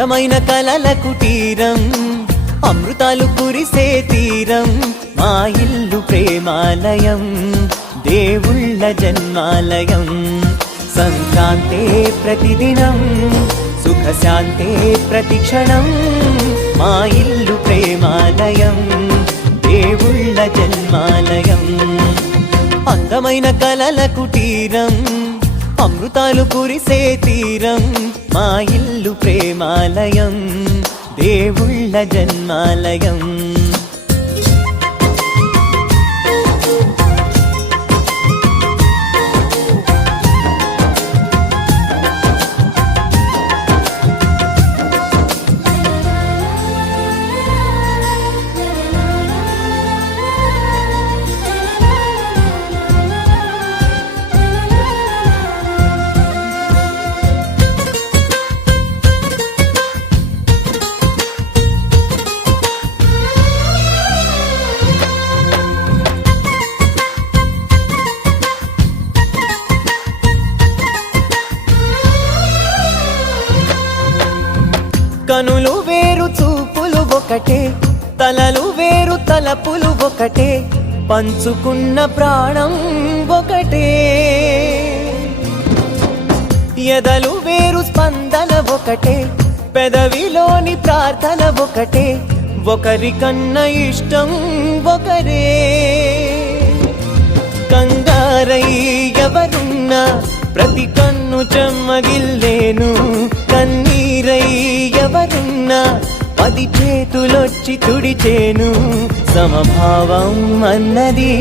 అందమైన కలల కుటీరం, అమృతాలు కురిసే తీరం, మా ఇల్లు ప్రేమాలయం, దేవుళ్ళ జన్మాలయం. సంక్రాంతే ప్రతిదినం, సుఖశాంతే ప్రతిక్షణం, మా ఇల్లు ప్రేమాలయం, దేవుళ్ళ జన్మాలయం. అందమైన కలల కుటీరం, అమృతాలు కురిసే తీరం, మా ఇల్లు ప్రేమాలయం, దేవుళ్ళ జన్మాలయం. కనులు వేరు చూపులు ఒకటే, తలలు వేరు తలపులు ఒకటే, పంచుకున్న ప్రాణం ఒకటే. ఎదలు వేరు స్పందన ఒకటే, పెదవిలోని ప్రార్థన ఒకటే, ఒకరికన్నా ఇష్టం ఒకరే. కంగారై ఎవరున్నా ప్రతి కన్ను చెమ్మగిల్లేను, కన్నీరై ఎవరున్నా 10 చేతులొచ్చి తుడిచేను. సమభావం అన్నది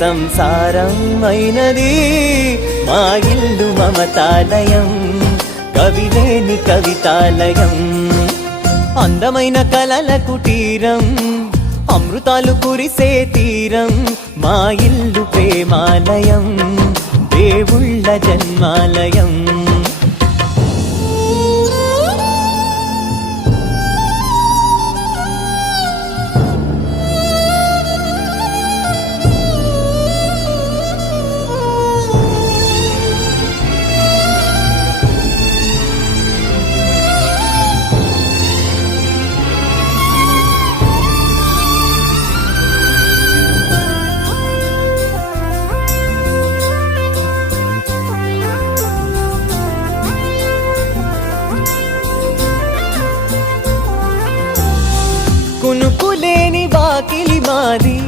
సంసారం అయినది, మా ఇల్లు మమతాలయం, కవిలేని కవితాలయం. అందమైన కలల కుటీరం, అమృతాలు కురిసే తీరం, మా ఇల్లు ప్రేమాలయం, దేవుళ్ళ జన్మాలయం. కునుకులేని వాకిలి మాది,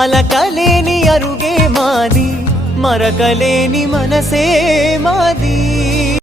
అలకలేని అరుగే మాది, మరకలేని మనసే మాది.